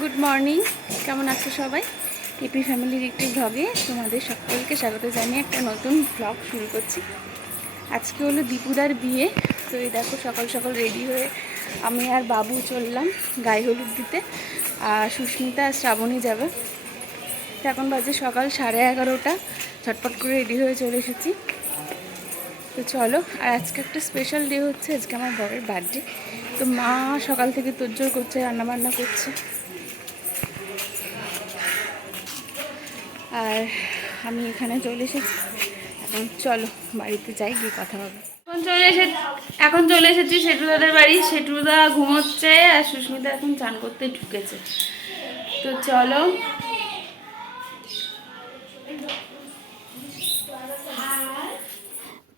Good morning, কেমন আছো সবাই? টিপি ফ্যামিলির একটি ভ্লগে তোমাদের সকলকে স্বাগত জানিয়ে একটা নতুন ভ্লগ শুরু করছি। আজকে হলো দীপুদার বিয়ে। তো এই দেখো সকাল সকাল রেডি হয়ে আমি আর বাবু চললাম গায়ে হলুদ দিতে, আর সুস্মিতা আর শ্রাবণী যাবে। তো এখন বাজে সকাল 11:30। ঝটপট করে রেডি হয়ে চলে এসেছি। তো চলো, আর আজকে একটা স্পেশাল ডে হচ্ছে, আজকে আমার বরের বার্থডে। তো মা সকাল থেকে তোড়জোড় করছে, রান্নাবান্না করছে। আর আমি এখানে চলে এসেছি। এখন চলো বাড়িতে যাই, গিয়ে কথা হবে। এখন চলে এসেছি সেটুদাদের বাড়ি। সেটুদা ঘুমোচ্ছে আর সুস্মিতা এখন চান করতে ঢুকেছে। তো চলো।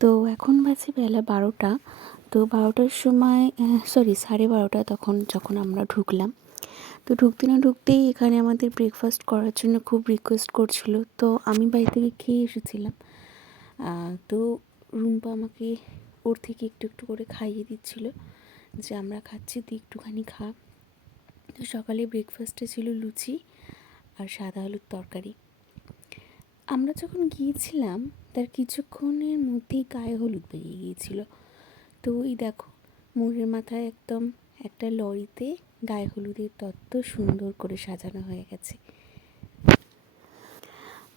তো এখন বাজে বেলা 12টা। তো 12টার সময়, সরি 12:30 তখন যখন আমরা ঢুকলাম। তো ঢুকতে না ঢুকতেই এখানে আমাদের ব্রেকফাস্ট করার জন্য খুব রিকোয়েস্ট করছিল। তো আমি বাড়ি থেকে খেয়ে এসেছিলাম। তো রুম্পা আমাকে ওর থেকে একটু একটু করে খাইয়ে দিচ্ছিল যে আমরা খাচ্ছি, তুই একটুখানি খা। তো সকালে ব্রেকফাস্টে ছিল লুচি আর সাদা আলুর তরকারি। আমরা যখন গিয়েছিলাম তার কিছুক্ষণের মধ্যেই গায়ে হলুদ বেরিয়ে গিয়েছিল। তো ওই দেখো মোড়ের মাথায় একদম একটা লরিতে গায়ে হলুদের তত্ত্ব সুন্দর করে সাজানো হয়ে গেছে।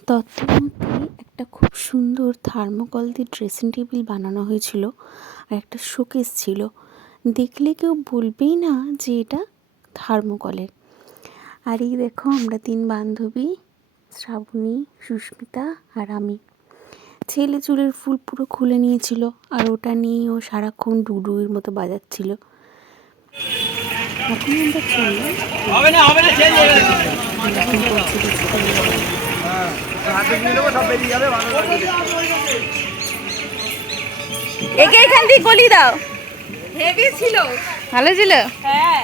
তত্ত্বের মধ্যে একটা খুব সুন্দর থার্মোকল দিয়ে ড্রেসিং টেবিল বানানো হয়েছিল, আর একটা শোকেস ছিল। দেখলে কেউ বলবেই না যে এটা থার্মোকলের। আর এই দেখো আমরা 3 বান্ধবী, শ্রাবণী, সুস্মিতা আর আমি। ছেলে চুলের ফুল পুরো খুলে নিয়েছিল, আর ওটা নিয়ে ও সারাক্ষণ ডুডুর মতো বাজাচ্ছিল। এখন আমরা চললাম একে এখান দিয়ে গলি দাও। হেভি ছিল, ভালো ছিল। হ্যাঁ,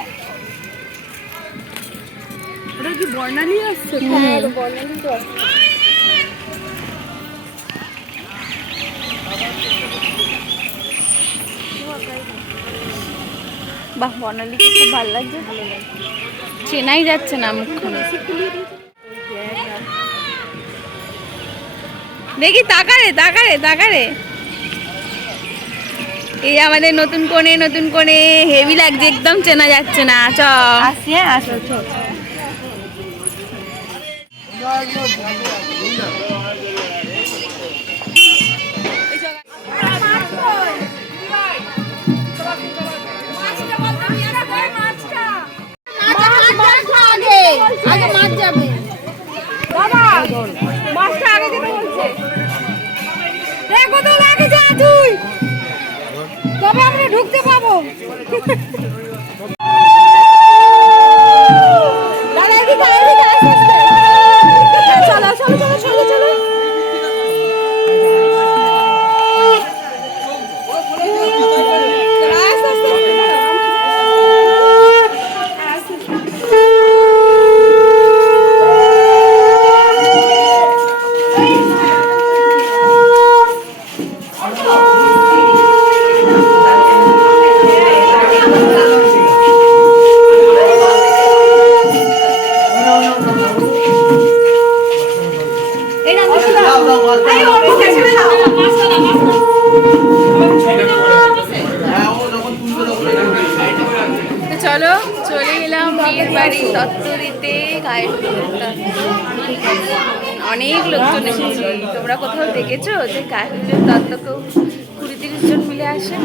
ওটা কি বর্ণালী আসছে? হ্যাঁ, বর্ণালী তো আসছে। বাহ, বর্ণালীকে খুব ভালো লাগছে। চেনাই যাচ্ছে না মুখখানে। দেখি তাকারে তাকারে তাকারে। এই আমাদের নতুন কোণে হেভি লাগছে, একদম চেনা যাচ্ছে না। চ আসি, হ্যাঁ আসো। আগে মাছ যাবে বাবা, মাছটা আগে যেতে বলছে। দেখো তো আগে যা তুই, তবে আমরা ঢুকতে পাবো। দাদা এদিকে এদিকে আসতে। চলো চলো চলো চলো চলো। চলো চলে গেলাম বিয়ের বাড়ির তত্ত্ব দিতে, গায়ে হলুদের তত্ত্ব। অনেক লোকজন এসেছে। তোমরা কোথাও দেখেছো যে গায়ে হলুদের তত্ত্ব কেউ 20-30 জন মিলে আসে?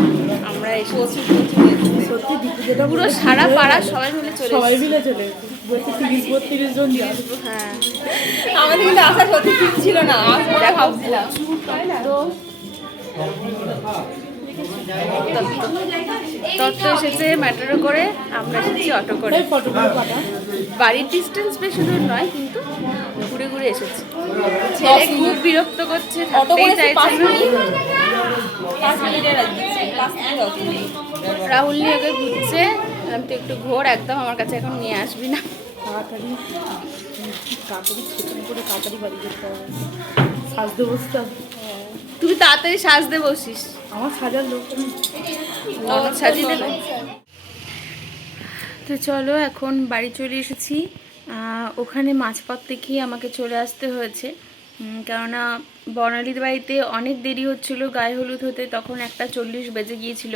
আমরা এসেছি পুরো সারা পাড়া সবাই মিলে চলে হ্যাঁ, আমাদের কিন্তু আসা সত্যি ঠিক ছিল না। দেখাও তো তত্ত্ব এসেছে ম্যাটারো করে, আমরা এসেছি অটো করে। বাড়ির ডিস্টেন্স বেশি দূর নয়, কিন্তু ঘুরে ঘুরে এসেছি। ছেলে খুব বিরক্ত করছে, থাকতেই চাইছে না। রাহুল নিয়ে ওকে ঘুরছে, আমি তো একটু ঘোর, একদম আমার কাছে এখন নিয়ে আসবি না। তাড়াতাড়ি করে তাড়াতাড়ি বাড়ি যেতে হবে, সাজতে বসতে হবে। তুমি তাড়াতাড়ি সাজতে বসিস, আমার সাজার লোক ননদ সাজিয়ে দেবে। তো চলো এখন বাড়ি চলে এসেছি। ওখানে মাঝপথ থেকেই আমাকে চলে আসতে হয়েছে, কেননা বর্ণালীর বাড়িতে অনেক দেরি হচ্ছিল গায়ে হলুদ হতে, তখন 1:40 বেজে গিয়েছিল।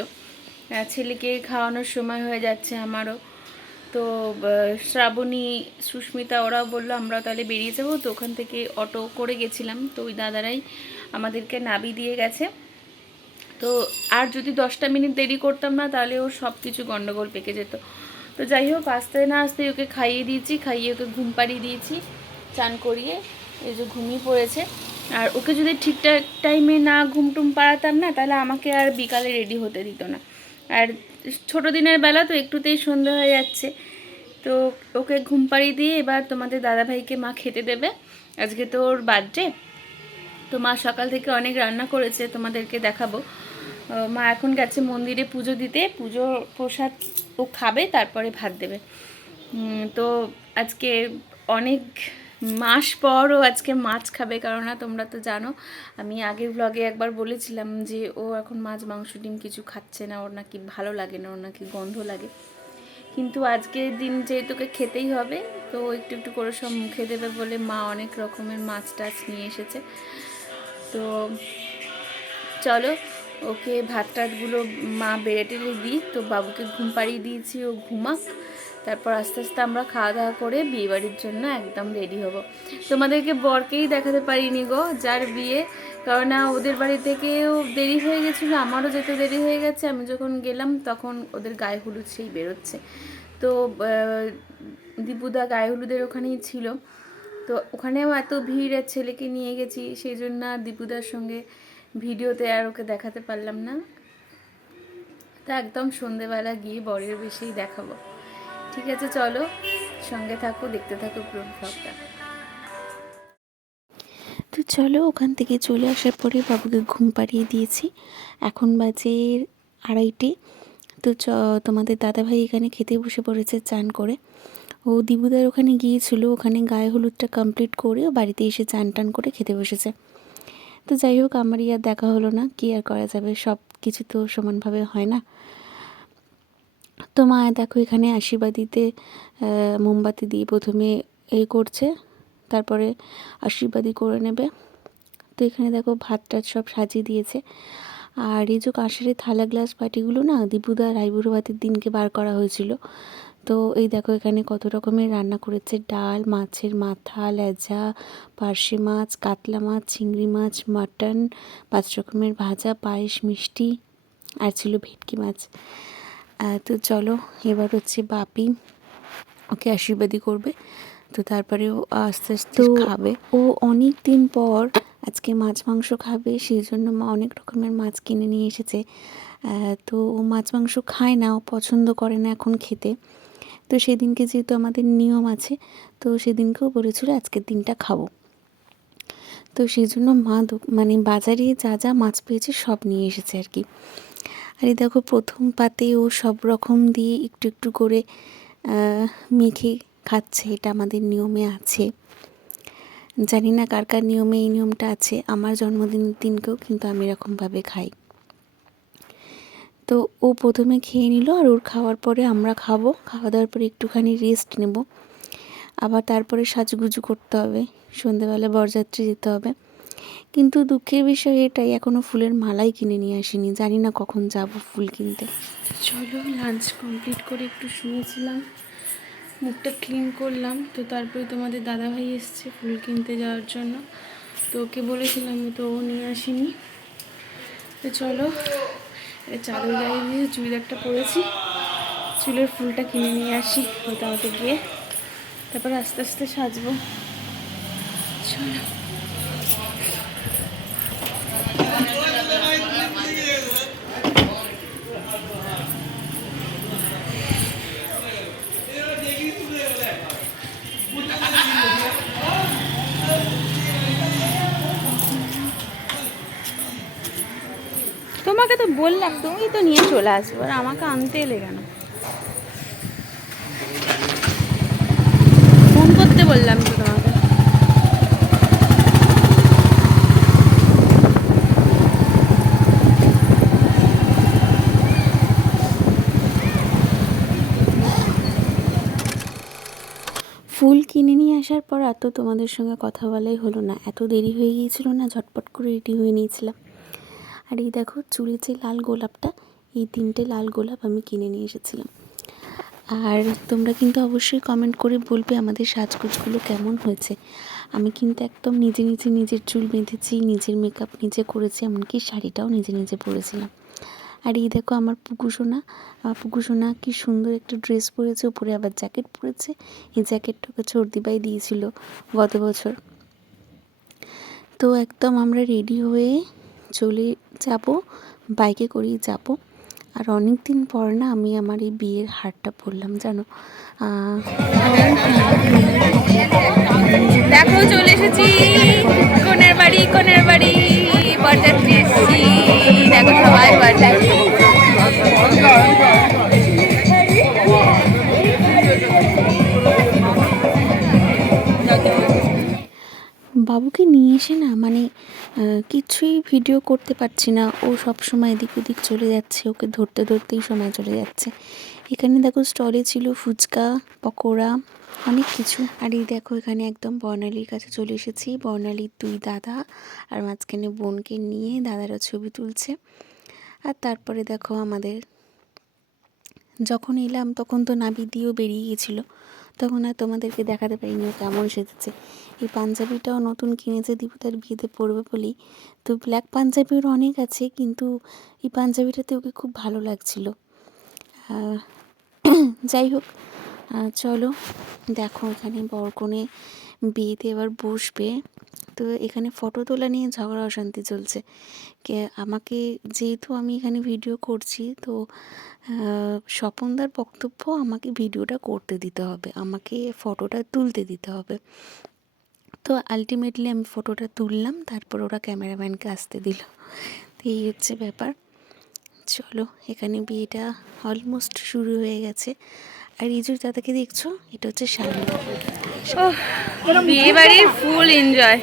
ছেলেকে খাওয়ানোর সময় হয়ে যাচ্ছে আমারও। তো শ্রাবণী, সুস্মিতা ওরাও বললো আমরা তাহলে বেরিয়ে যাবো। তো ওখান থেকে অটো করে গেছিলাম, তো ওই দাদারাই আমাদেরকে নাবি দিয়ে গেছে। তো আর যদি 10টা মিনিট দেরি করতাম না তাহলে ও সব কিছু গন্ডগোল পেকে যেত। তো যাই হোক, আসতে না আসতে ওকে খাইয়ে দিয়েছি, খাইয়ে ওকে ঘুম পাড়িয়ে দিয়েছি, চান করিয়ে এই যে ঘুমিয়ে পড়েছে। আর ওকে যদি ঠিকঠাক টাইমে না ঘুমটুম পাড়াতাম না, তাহলে আমাকে আর বিকালে রেডি হতে দিত না। আর ছোটো দিনের বেলা তো একটুতেই সন্ধ্যা হয়ে যাচ্ছে। তো ওকে ঘুম পাড়িয়ে দিয়ে এবার তোমাদের দাদাভাইকে মা খেতে দেবে। আজকে তো ওর বার্থডে, তো মা সকাল থেকে অনেক রান্না করেছে, তোমাদেরকে দেখাবো। মা এখন গেছে মন্দিরে পুজো দিতে, পুজো প্রসাদ ও খাবে, তারপরে ভাত দেবে। তো আজকে অনেক মাস পরও আজকে মাছ খাবে, কারণ না তোমরা তো জানো আমি আগের ব্লগে একবার বলেছিলাম যে ও এখন মাছ মাংস ডিম কিছু খাচ্ছে না, ওর নাকি ভালো লাগে না, ওর নাকি গন্ধ লাগে। কিন্তু আজকের দিন যেহেতু খেতেই হবে, তো একটু একটু করে সব মুখে দেবে বলে মা অনেক রকমের মাছ টাছ নিয়ে এসেছে। তো চলো ওকে ভাত টাতগুলো মা বেড়ে টেড়ে দিই। তো বাবুকে ঘুম পাড়িয়ে দিয়েছি, ও ঘুমাক, তারপর আস্তে আস্তে আমরা খাওয়া দাওয়া করে বিয়েবাড়ির জন্য একদম রেডি হব। তোমাদেরকে বরকেই দেখাতে পারিনি গো, যার বিয়ে, কারণ ওদের বাড়ি থেকেও দেরি হয়ে গেছিলো, আমারও যেতে দেরি হয়ে গেছে। আমি যখন গেলাম তখন ওদের গায়ে হলুদ সেই বেরোচ্ছে। তো দীপুদা গায়ে হলুদের ওখানেই ছিল, তো ওখানেও এত ভিড়, আর ছেলেকে নিয়ে গেছি, সেই জন্য দীপুদার সঙ্গে ভিডিওতে আর ওকে দেখাতে পারলাম না। তা একদম সন্ধেবেলা গিয়ে বরের বেশেই দেখাবো। ঠিক আছে, চলো সঙ্গে থাকো, দেখতে থাকো পুরো ব্লগটা। তো চলো, ওখান থেকে চলে আসার পরে বাবুকে ঘুম পাড়িয়ে দিয়েছি। এখন বাজে 2:30। তো তোমাদের দাদাভাই এখানে খেতে বসে পড়েছে চান করে। ও দিবুদার ওখানে গিয়েছিল, ওখানে গায়ে হলুদটা কমপ্লিট করে বাড়িতে এসে চান টান করে খেতে বসেছে। তো যাই হোক, আমারই আর দেখা হলো না, কি আর করা যাবে, সব কিছু তো সমানভাবে হয় না। তো মা দেখো এখানে আশীর্বাদীতে মোমবাতি দিয়ে প্রথমে এই করছে, তারপরে আশীর্বাদী করে নেবে। তো এখানে দেখো ভাত টাত সব সাজিয়ে দিয়েছে। আর এই যে কাঁসারের থালা গ্লাস বাটিগুলো না দীপুদা রাইবুড়ো ভাতের দিনকে বার করা হয়েছিল। তো এই দেখো এখানে কত রকমের রান্না করেছে, ডাল, মাছের মাথা, লেজা, পার্শে মাছ, কাতলা মাছ, চিংড়ি মাছ, মাটন, 5 রকমের ভাজা, পায়েস, মিষ্টি, আর ছিল ভেটকি মাছ। তো চলো এবার হচ্ছে বাপি ওকে আশীর্বাদই করবে। তো তারপরে ও আস্তে আস্তে খাবে। ও অনেক দিন পর আজকে মাছ মাংস খাবে, সেই জন্য মা অনেক রকমের মাছ কিনে নিয়ে এসেছে। তো ও মাছ মাংস খায় না, ও পছন্দ করে না এখন খেতে। তো সেদিনকে যেহেতু আমাদের নিয়ম আছে, তো সেদিনকেও বলেছিল আজকের দিনটা খাবো। তো সেই জন্য মা মানে বাজারে যা যা মাছ পেয়েছে সব নিয়ে এসেছে আর কি। আর এই দেখো প্রথম পাতে ও সব রকম দিয়ে একটু একটু করে মেখে খাচ্ছে, এটা আমাদের নিয়মে আছে। জানি না কার কার নিয়মে এই নিয়মটা আছে, আমার জন্মদিনের দিনকেও কিন্তু আমি এরকমভাবে খাই। তো ও প্রথমে খেয়ে নিল, আর ওর খাওয়ার পরে আমরা খাবো, খাওয়া দাওয়ার পরে একটুখানি রেস্ট নেব, আবার তারপরে সাজুগুজু করতে হবে, সন্ধেবেলা বরযাত্রী যেতে হবে। কিন্তু দুঃখের বিষয় এটাই, এখনও ফুলের মালাই কিনে নিয়ে আসিনি, জানি না কখন যাব ফুল কিনতে। চলো লাঞ্চ কমপ্লিট করে একটু শুয়েছিলাম, মুখটা ক্লিন করলাম। তো তারপরে তোমাদের দাদাভাই এসছে ফুল কিনতে যাওয়ার জন্য, তো ওকে বলেছিলাম, তো ও নিয়ে আসিনি। তো চলো চাদর গায়ে দিয়ে চুড়িদারটা পরেছি, চুলের ফুলটা কিনে নিয়ে আসি হতে গিয়ে, তারপর আস্তে আস্তে সাজবো। চলো তোমাকে তো বললাম, তুমি তো নিয়ে চলে আসবে, আর আমাকে আনতে এলে কেন? ফোন করতে বললাম তো তোমাকে। ফুল কিনে নিয়ে আসার পর আর তো তোমাদের সঙ্গে কথা বলাই হলো না, এত দেরি হয়ে গিয়েছিল না, ঝটপট করে রেডি হয়ে নিয়েছিলাম। আর এই দেখো চুলে যে লাল গোলাপটা, এই 3টে লাল গোলাপ আমি কিনে নিয়ে এসেছিলাম। আর তোমরা কিন্তু অবশ্যই কমেন্ট করে বলবে আমাদের সাজগোজগুলো কেমন হয়েছে। আমি কিন্তু একদম নিজে নিজে নিজের চুল বেঁধেছি, নিজের মেকআপ নিজে করেছি, এমনকি শাড়িটাও নিজে নিজে পরেছিলাম। আর এই দেখো আমার পুকুসোনা কি সুন্দর একটা ড্রেস পরেছে, উপরে আবার জ্যাকেট পরেছে। এই জ্যাকেটটাকে চর্দিবাই দিয়েছিল গত বছর। তো একদম আমরা রেডি হয়ে চলে যাব, বাইকে করেই যাব। আর অনেক দিন পর না আমি আমার এই বিয়ের হারটা পরলাম, জানো। দেখো চলে এসেছি কনের বাড়ি, বরযাত্রী এসেছি। দেখো সবাই বরযাত্রী। বাবুকে নিয়ে এসে না মানে কিছুই ভিডিও করতে পারছি না, ও সব সময় এদিক ওদিক চলে যাচ্ছে, ওকে ধরতে ধরতেই সময় চলে যাচ্ছে। এখানে দেখো স্টলে ছিল ফুচকা, পকোড়া, অনেক কিছু। আর এই দেখো এখানে একদম বর্ণালীর কাছে চলে এসেছি। বর্ণালীর 2 দাদা আর মাঝখানে বোনকে নিয়ে দাদারা ছবি তুলছে। আর তারপরে দেখো আমাদের যখন এলাম তখন তো নাবি দিয়েও বেরিয়ে গেছিলো, তখন আর তোমাদেরকে দেখাতে পারিনি ও কেমন সেজেছে। এই পাঞ্জাবিটাও নতুন কিনেছে দীপুদার বিয়েতে পরবে বলেই। তো ব্ল্যাক পাঞ্জাবির অনেক আছে, কিন্তু এই পাঞ্জাবিটাতে ওকে খুব ভালো লাগছিল। যাই হোক, চলো দেখো এখানে বরকনে বিয়েতে এবার বসবে। তো এখানে ফটো তোলা নিয়ে ঝগড়া অশান্তি চলছে। আমাকে যেহেতু আমি এখানে ভিডিও করছি, তো স্বপনদার বক্তব্য আমাকে ভিডিওটা করতে দিতে হবে, আমাকে ফটোটা তুলতে দিতে হবে। তো আলটিমেটলি আমি ফটোটা তুললাম, তারপর ওরা ক্যামেরাম্যানকে আসতে দিল। তো এই হচ্ছে ব্যাপার। চলো এখানে বিয়েটা অলমোস্ট শুরু হয়ে গেছে। আর এই যে দাদাকে দেখছো, এটা হচ্ছে স্বামী। বিয়ে বাড়ির ফুল এনজয়,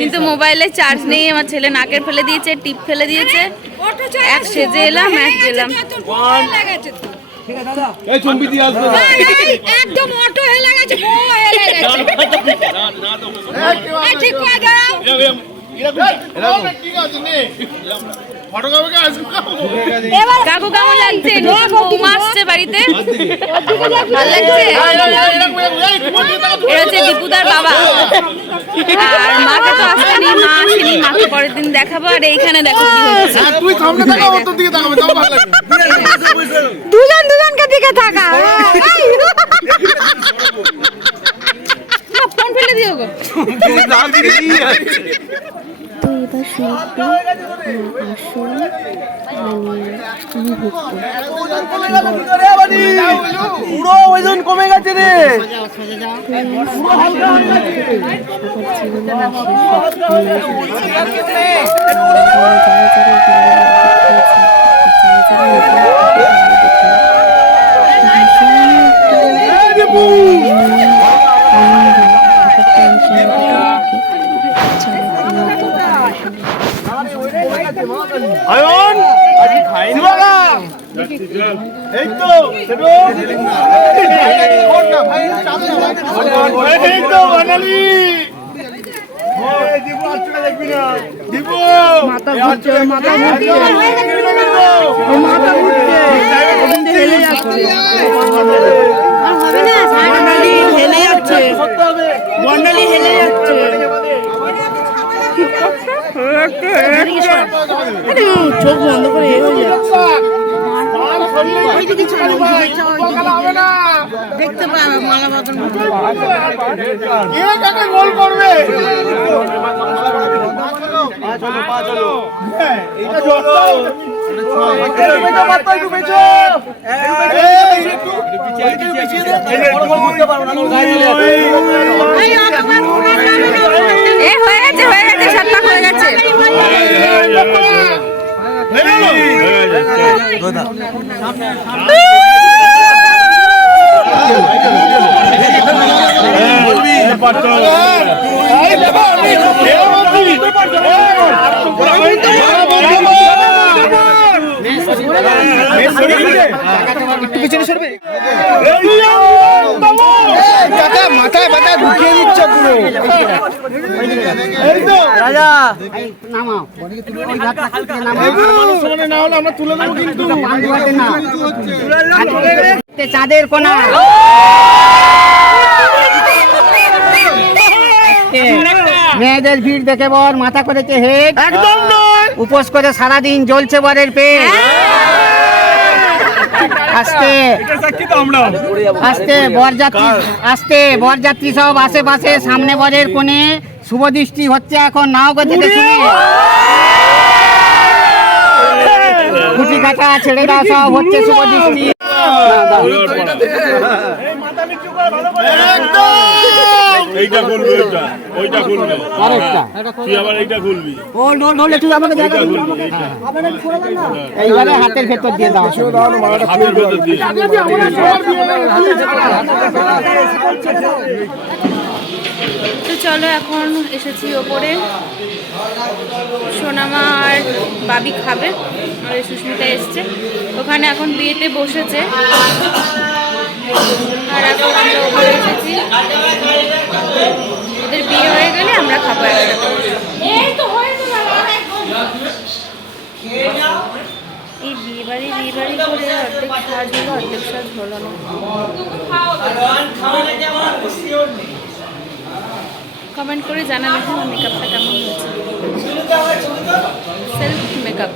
কিন্তু মোবাইলে চার্জ নেই। আমার ছেলে নাকের ফেলে দিয়েছে, টিপ ফেলে দিয়েছে। এক সেজে এলাম, এক গেলাম। একদম অটো হেলে গেছে, ঠিক করে দাও। কাকু কেমন লাগছে? বৌমা আসছে বাড়িতে, ভালো লাগছে? এটা হচ্ছে দীপুদার বাবা। আর মাকে তো আসেনি, মা আসেনি, মাকে পরের দিন দেখাবো। আর এইখানে দেখো কি হচ্ছে, দুজন দুজনকে দিকে থাকা। ফোন ফেলে দিও গো। তো এবার শুরু আসল পুরো ওজন কমে গেছে রে। আয়ন আজকে খাইনি বাবা, এই তো সেটো এই তো বানালি। দীপু আজকে দেখবি না, দীপু মাথা ঘুরছে, মাথা ঘুরছে, মাথা ঘুরছে, হেলে যাচ্ছে, বর্ণালী হেলে যাচ্ছে, বর্ণালী হেলে যাচ্ছে। চোখ বন্ধ করে দেখতে পাবে মালা বাদন গোল করবে। হয়ে গেছে, হয়ে গেছে, সাতটা হয়ে গেছে। একটু পিছনে সরবে, মাথায় রাজা নামাও ওই ঘাটটা থেকে নামাও সামনে না হলে আমরা তুলে দেবো কিন্তু পান্ডুয়াতে না চাঁদের কোনা মেয়েদের ভিড় দেখে বর মাথা করেছে হেড একদম নয়। উপোস করে সারাদিন জ্বলছে বরের পেট আস্তে আস্তে বরযাত্রী সব আশেপাশে সামনে বরের কোণে শুভ দৃষ্টি হচ্ছে এখন নাও গো থেকে শুনে খুঁটি কাটা ছেড়ে দাও সব হচ্ছে শুভ দৃষ্টি এইটা খুলবি ওইটা খুলবে তুই আবার এইটা খুলবি এইবারে হাতের ভেতর দিয়ে দাও হাতের ভেতর দিয়ে তো চলো এখন এসেছি ওপরে, সোনামা আর বাবি খাবে, আর এই সুস্মিতা এসছে ওখানে, এখন বিয়েতে বসেছে। আর এখন আমরা ওপরে এসেছি, ওদের বিয়ে হয়ে গেলে আমরা খাবো একসাথে। এই বিয়ে বাড়ি করে অর্ধেক খাওয়া হলো, অর্ধেক সাজ হলো না। কমেন্ট করে জানাবেন আমার মেকআপটা কেমন হয়েছে, সেলফ মেকআপ।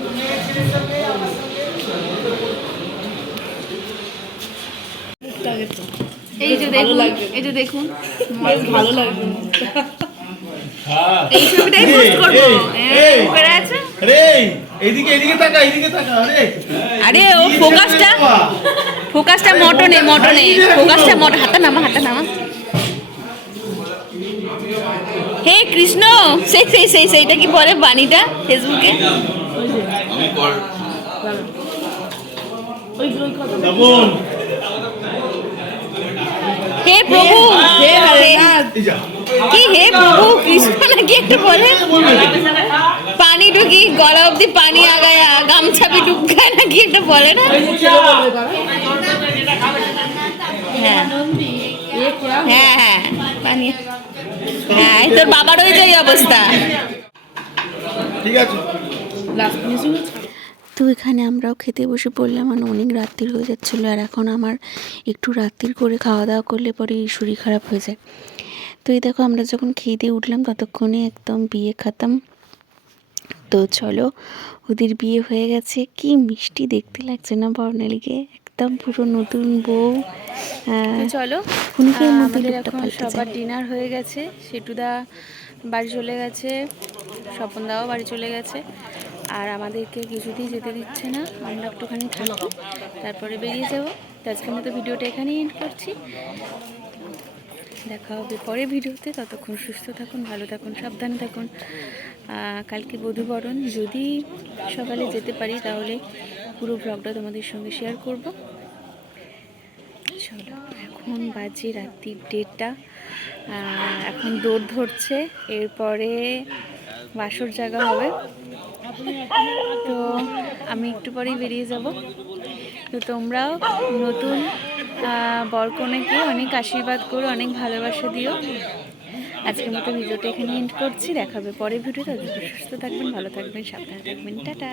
এই যে দেখুন ভালো লাগবে, এই ছবিটাই পোস্ট করবো। করে আছে এইদিকে তাকা আরে ও ফোকাসটা মটনে ফোকাসটা হাতা নামা হে কৃষ্ণ, সেইটা কি বলে বাণীটা ফেসবুকে, হে প্রভু কি হে প্রভু কৃষ্ণ নাকি একটু বলে, পানি ঢুকি গলা অব্দি পানি আগায়া গামছাপি ঢুকায় নাকি একটা বলে না। হ্যাঁ পানি, হ্যাঁ তোর বাবারও যাই অবস্থা। ঠিক আছে তো এখানে আমরাও খেতে বসে পড়লাম, মানে অনেক রাত্রির হয়ে যাচ্ছিলো, আর এখন আমার একটু রাত্রির করে খাওয়া দাওয়া করলে পরে শরীর খারাপ হয়ে যায়। তো এই দেখো আমরা যখন খেয়ে দিয়ে উঠলাম ততক্ষণে একদম বিয়ে খতম। তো চলো, ওদের বিয়ে হয়ে গেছে, কি মিষ্টি দেখতে লাগছে না বর্ণালীকে, একদম পুরো নতুন বউ। চলো আমাদের এখন সবার ডিনার হয়ে গেছে, সেটুদা বাড়ি চলে গেছে, স্বপনদাও বাড়ি চলে গেছে, আর আমাদেরকে কিছুতেই যেতে দিচ্ছে না, আমরা একটুখানি থাকবো তারপরে বেরিয়ে যাবো। তো আজকের মতো ভিডিওটা এখানেই এন্ড করছি, দেখা হবে পরের ভিডিওতে। ততক্ষণ সুস্থ থাকুন, ভালো থাকুন, সাবধানে থাকুন। কালকে বধূবরণ, যদি সকালে যেতে পারি তাহলে পুরো ব্লগটা তোমাদের সঙ্গে শেয়ার করব। চলো এখন বাজে রাত্রি 1:30, এখন দৌড় ধরছে, এরপরে বাসর জায়গা হবে। তো আমি একটু পরেই বেরিয়ে যাব। তো তোমরাও নতুন বরকনেকে অনেক আশীর্বাদ করো, অনেক ভালোবাসা দিও। আজকের মতো ভিডিওটা এখানে এন্ড করছি, দেখা হবে পরের ভিডিওতে। সুস্থ থাকবেন, ভালো থাকবেন, সাবধানে থাকবেন, টাটা।